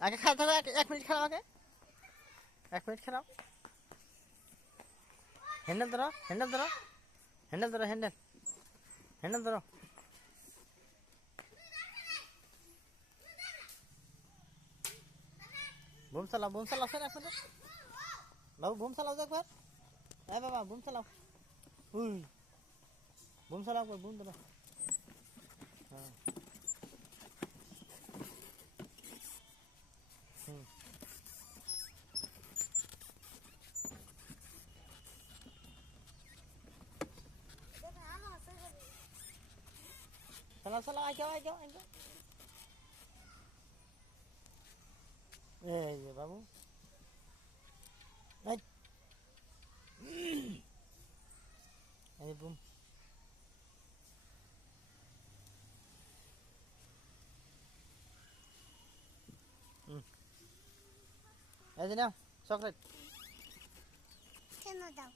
আগে খেলা থাকো, 1 মিনিট খেলাও আগে, 1 মিনিট খেলাও। হ্যান্ডেল ধরো, হ্যান্ডেল ধরো, হ্যান্ডেল ধরো, হ্যান্ডেল, হ্যান্ডেল ধরো। বুম চালাও, বুম চালাও স্যার এখন। বাবু বুম চালাও তো একবার। হ্যাঁ বাবা বুম চালাও। উই বুম চালাও, বুম ধরো। হ্যাঁ হুম চালাও চালাও, আইগাও আইগাও আইগাও। এই যে বাবু, এই এই বুম। হুম এই যে নাও চকলেট। কেন দাও?